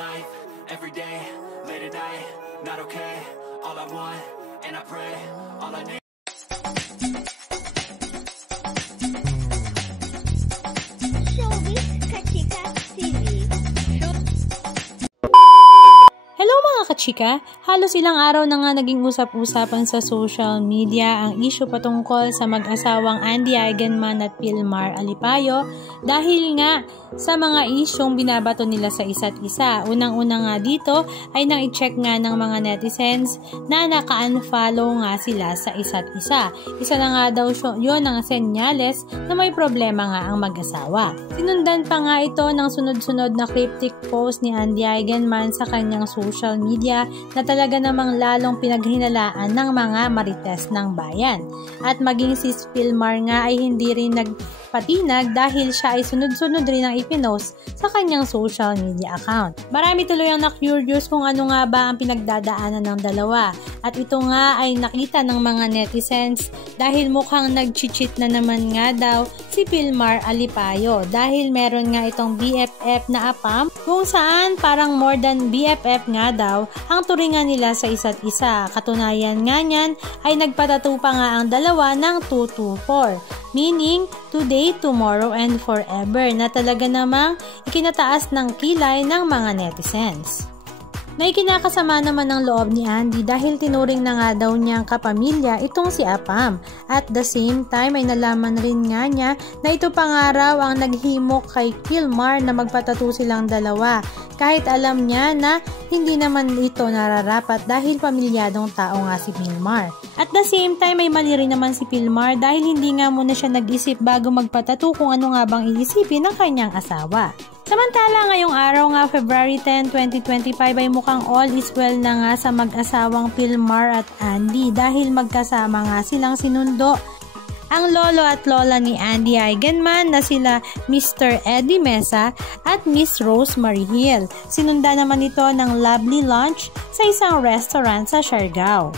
life, every day, late at night, not okay. All I want, and I pray, all I need. Kachika, halos ilang araw na nga naging usap-usapan sa social media ang issue patungkol sa mag-asawang Andy Eigenman at Pilmar Alipayo dahil nga sa mga isyong binabato nila sa isa't isa. Unang-una nga dito ay nang i-check nga ng mga netizens na naka-unfollow nga sila sa isa't isa. Isa na nga daw yun ang senyales na may problema nga ang mag-asawa. Sinundan pa nga ito ng sunod-sunod na cryptic post ni Andy Eigenman sa kanyang social media na talaga namang lalong pinaghinalaan ng mga marites ng bayan. At maging si Pilmar nga ay hindi rin nagpatinag dahil siya ay sunod-sunod rin ang ipinost sa kanyang social media account. Marami tuloy ang na-curious kung ano nga ba ang pinagdadaanan ng dalawa. At ito nga ay nakita ng mga netizens dahil mukhang nag-cheat na naman nga daw si Pilmar Alipayo dahil meron nga itong BFF na apam kung saan parang more than BFF nga daw ang turingan nila sa isa't isa. Katunayan nga niyan ay nagpatato pa nga ang dalawa ng 224, meaning today, tomorrow, and forever na talaga namang ikinataas ng kilay ng mga netizens. Na ikinakasama naman ng loob ni Andy dahil tinuring na nga daw niyang kapamilya itong si Apam. At the same time ay nalaman rin nga niya na ito pa nga raw ang naghimok kay Pilmar na magpatato silang dalawa kahit alam niya na hindi naman ito nararapat dahil pamilyadong tao nga si Pilmar. At the same time ay mali rin naman si Pilmar dahil hindi nga muna siya nag-isip bago magpatato kung ano nga bang iisipin ng kanyang asawa. Samantala ngayong araw nga February 10, 2025 ay mukhang all is well na nga sa mag-asawang Pilmar at Andy dahil magkasama nga silang sinundo ang lolo at lola ni Andy Eigenman na sila Mr. Eddie Mesa at Miss Rosemary Hill. Sinunda naman ito ng lovely lunch sa isang restaurant sa Siargao.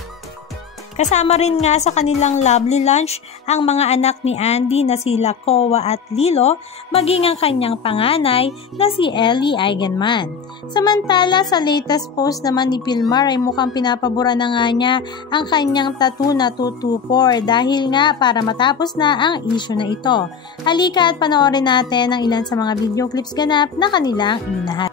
Kasama rin nga sa kanilang lovely lunch ang mga anak ni Andy na sila Kowa at Lilo, maging ang kanyang panganay na si Ellie Eigenman. Samantala sa latest post naman ni Pilmar ay mukhang pinapabura na nga niya ang kanyang tattoo na 224 dahil nga para matapos na ang issue na ito. Halika at panoorin natin ang ilan sa mga video clips ganap na kanilang inahad.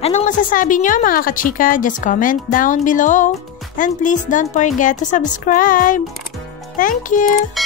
Anong masasabi nyo mga kachika? Just comment down below. And please don't forget to subscribe. Thank you!